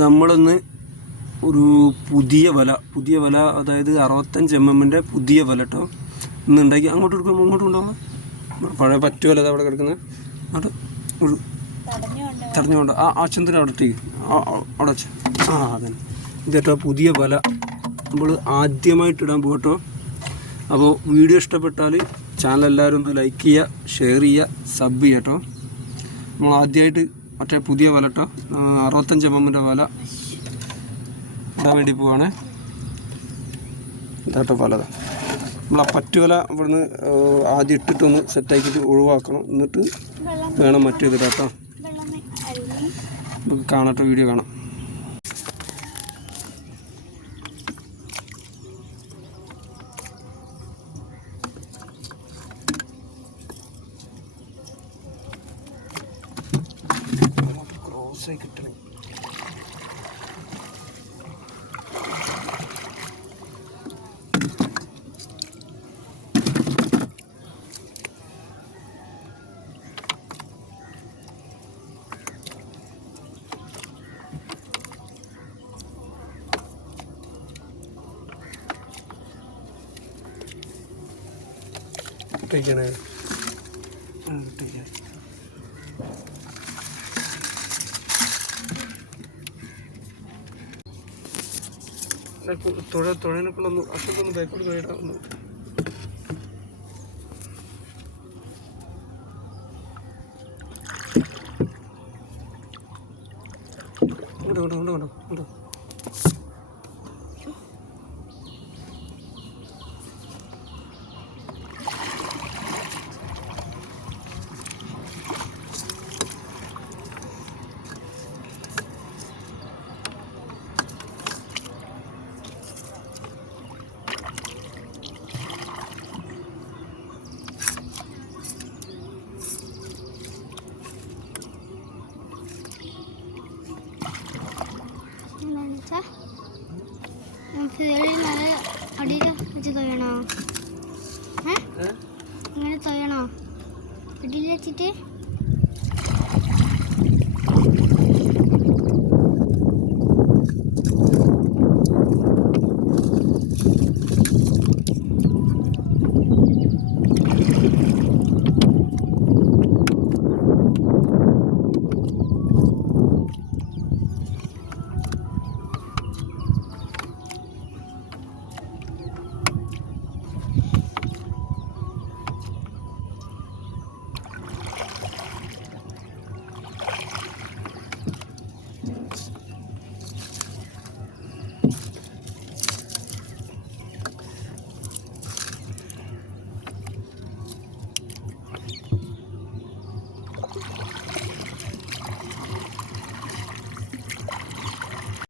നമ്മളൊന്ന് ഒരു പുതിയ വല അതായത് 65 mm പുതിയ വല കേട്ടോ ഇന്ന് ഉണ്ടാക്കി. അങ്ങോട്ട് എടുക്കുമ്പോൾ ഇങ്ങോട്ട് കൊണ്ടുപോകാം. പഴയ പറ്റു വല അവിടെ കിടക്കുന്നത് അത് ഒരു തടഞ്ഞുകൊണ്ട് ആ ചന്തിന് അവിടെ ഇട്ടേക്ക് അവിടെ വെച്ച് അതന്നെ ഇത് കേട്ടോ പുതിയ വല നമ്മൾ ആദ്യമായിട്ട് ഇടാൻ പോകട്ടോ. അപ്പോൾ വീഡിയോ ഇഷ്ടപ്പെട്ടാൽ ചാനൽ എല്ലാവരും ഒന്ന് ലൈക്ക് ചെയ്യുക, ഷെയർ ചെയ്യുക, സബ് ചെയ്യുക കേട്ടോ. നമ്മൾ ആദ്യമായിട്ട് മറ്റേ പുതിയ വല കേട്ടോ 65 mm വല ഇടാൻ വേണ്ടി പോവാണ്. ഇതാട്ടോ വല നമ്മൾ ആ പറ്റുവല ഇവിടുന്ന് ആദ്യം ഇട്ടിട്ടൊന്ന് സെറ്റാക്കിയിട്ട് ഒഴിവാക്കണം. എന്നിട്ട് വേണം മറ്റേത് കേട്ടോ. നമുക്ക് കാണട്ടെ, വീഡിയോ കാണാം. ക്രോസായി കിട്ടണം. ഇങ്ങനെ തുഴനെ കൊണ്ടൊന്ന് അറ്റത്തൊന്ന് ബാക്കോട്ട് കയറാവുന്നു. കൊണ്ടോ അടിയിൽ വെച്ച് തൊയ്യണോ? ഇങ്ങനെ തൊയ്യണോ? അടിയിൽ വെച്ചിട്ട്